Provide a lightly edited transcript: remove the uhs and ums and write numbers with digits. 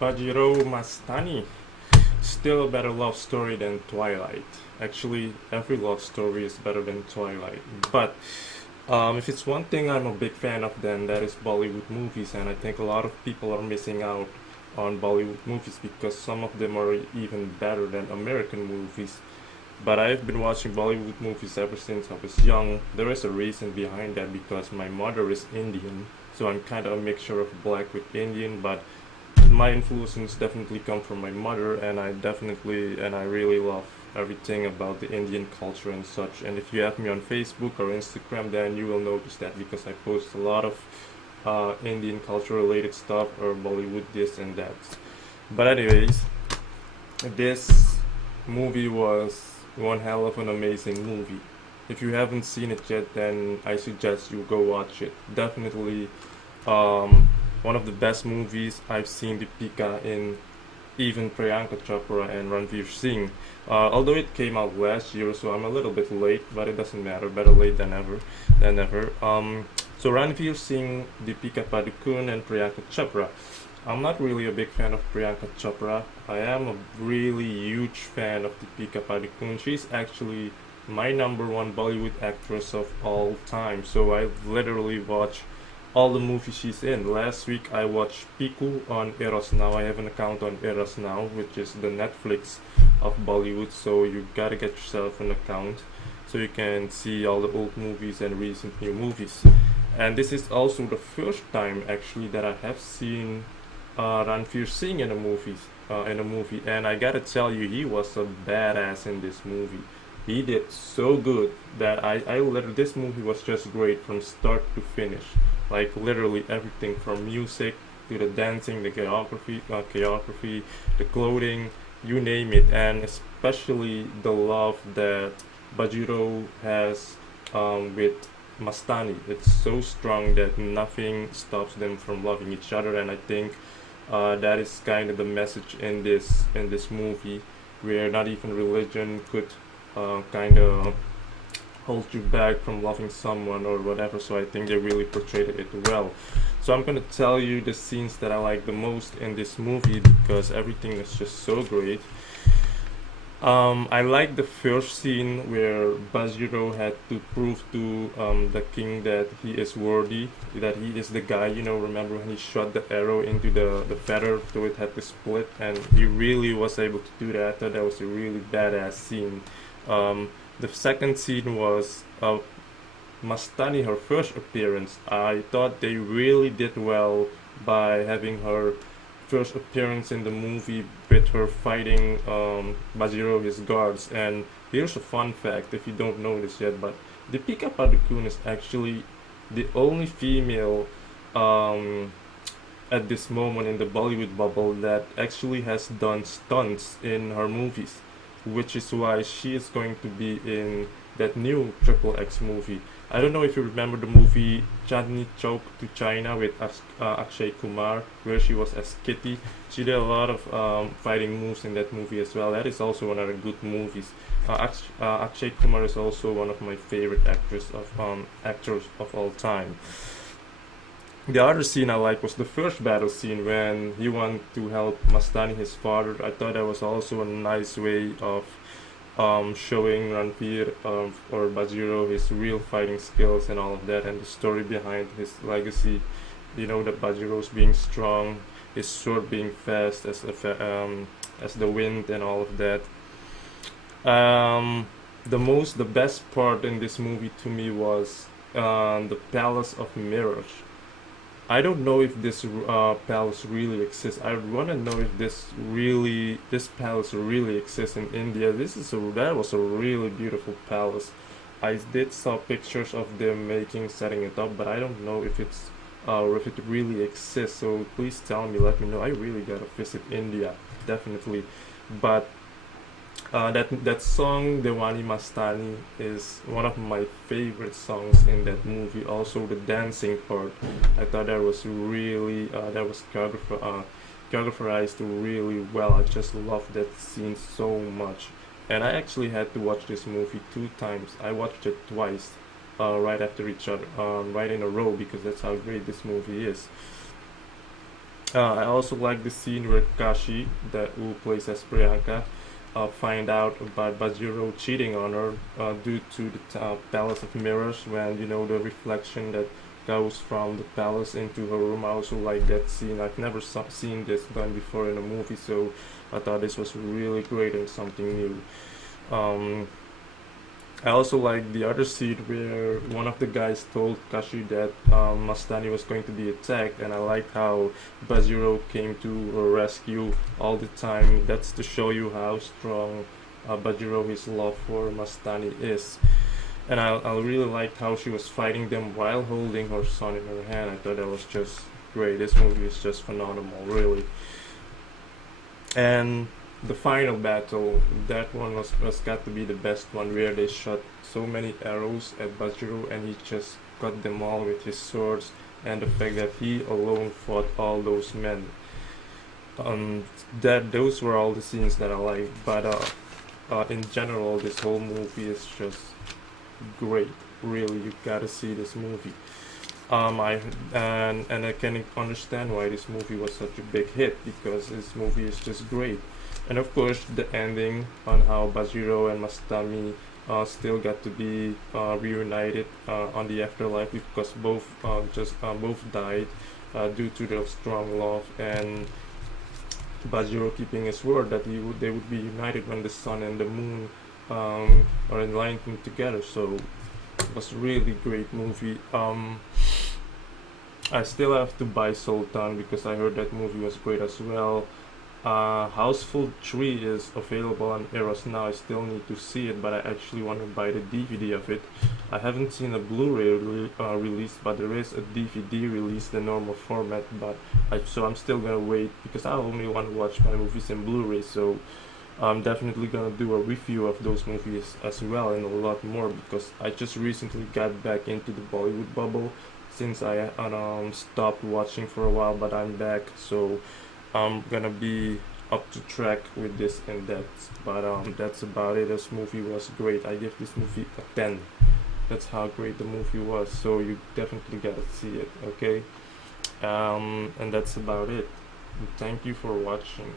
Bajirao Mastani. Still a better love story than Twilight. Actually, every love story is better than Twilight. But if it's one thing I'm a big fan of, then that is Bollywood movies, and I think a lot of people are missing out on Bollywood movies because some of them are even better than American movies. But I've been watching Bollywood movies ever since I was young. There is a reason behind that because my mother is Indian, so I'm kind of a mixture of black with Indian, but my influences definitely come from my mother, and I really love everything about the Indian culture and such. And if you have me on Facebook or Instagram, then you will notice that because I post a lot of Indian culture related stuff or Bollywood this and that. But anyways, this movie was one hell of an amazing movie. If you haven't seen it yet, then I suggest you go watch it. Definitely one of the best movies I've seen Deepika in, even Priyanka Chopra and Ranveer Singh. Although it came out last year, so I'm a little bit late, but it doesn't matter. Better late than ever, than never. So Ranveer Singh, Deepika Padukone, and Priyanka Chopra. I'm not really a big fan of Priyanka Chopra. I am a really huge fan of Deepika Padukone. She's actually my number one Bollywood actress of all time. So I literally watch all the movies she's in. Last week I watched Piku on Eros Now. I have an account on Eros Now, which is the Netflix of Bollywood. So you gotta get yourself an account so you can see all the old movies and recent new movies. And this is also the first time actually that I have seen Ranveer Singh in a movie, and I gotta tell you, he was a badass in this movie. He did so good that I literally, this movie was just great from start to finish. Like literally everything from music to the dancing, the choreography, the clothing, you name it, and especially the love that Bajirao has with Mastani. It's so strong that nothing stops them from loving each other, and I think that is kind of the message in this movie, where not even religion could kind of hold you back from loving someone or whatever. So I think they really portrayed it well. So I'm gonna tell you the scenes that I like the most in this movie because everything is just so great. I like the first scene where Bajiro had to prove to the king that he is worthy, that he is the guy. You know, remember when he shot the arrow into the feather so it had to split, and he really was able to do that. I thought that was a really badass scene. The second scene was Mastani, her first appearance. I thought they really did well by having her first appearance in the movie with her fighting Bajiro, his guards. And here's a fun fact if you don't know this yet, but Deepika Padukone is actually the only female at this moment in the Bollywood bubble that actually has done stunts in her movies, which is why she is going to be in that new Triple X movie. I don't know if you remember the movie Chandni Chowk to China with Akshay Kumar, where she was as Kitty. She did a lot of fighting moves in that movie as well. That is also one of the good movies. Akshay Kumar is also one of my favorite actors of all time. The other scene I like was the first battle scene when he wanted to help Mastani, his father. I thought that was also a nice way of showing Ranveer or Bajiro his real fighting skills and all of that, and the story behind his legacy. You know, that Bajiro's being strong, his sword being fast as the wind, and all of that. The best part in this movie to me was the Palace of Mirrors. I don't know if this palace really exists. I want to know if this palace really exists in India. That was a really beautiful palace. I did saw pictures of them setting it up, but I don't know if it really exists. So please tell me, let me know. I really gotta visit India, definitely. But that song Dewani Mastani is one of my favorite songs in that movie. Also the dancing part, I thought that was choreographed really well. I just love that scene so much, and I actually had to watch this movie two times. I watched it twice, right after each other, right in a row, because that's how great this movie is. I also like the scene where Kashi, that who plays as Priyanka, find out about Bajirao cheating on her due to the Palace of Mirrors, when you know the reflection that goes from the palace into her room. I also like that scene. I've never seen this done before in a movie, so I thought this was really great and something new. Um, I also like the other scene where one of the guys told Kashi that Mastani was going to be attacked, and I liked how Bajiro came to her rescue all the time. That's to show you how strong Bajiro, his love for Mastani is. And I really liked how she was fighting them while holding her son in her hand. I thought that was just great. This movie is just phenomenal, really. And the final battle, that one was got to be the best one, where they shot so many arrows at Bajiro and he just cut them all with his swords, and the fact that he alone fought all those men. That those were all the scenes that I liked, but in general, this whole movie is just great. Really, you gotta see this movie. I and I can understand why this movie was such a big hit, because this movie is just great. And of course, the ending on how Bajiro and Mastami still got to be reunited on the afterlife, because both died due to their strong love, and Bajiro keeping his word that they would be united when the sun and the moon are aligning together. So it was a really great movie. I still have to buy Sultan because I heard that movie was great as well. Houseful 3 is available on Eros now. I still need to see it, but I actually want to buy the DVD of it. I haven't seen a Blu-ray release, but there is a DVD release, the normal format. So I'm still gonna wait because I only want to watch my movies in Blu-ray. So I'm definitely gonna do a review of those movies as well, and a lot more, because I just recently got back into the Bollywood bubble since I stopped watching for a while, but I'm back. So I'm gonna be up to track with this and that. But that's about it. This movie was great. I give this movie a 10. That's how great the movie was. So you definitely gotta see it, okay? And that's about it. Thank you for watching.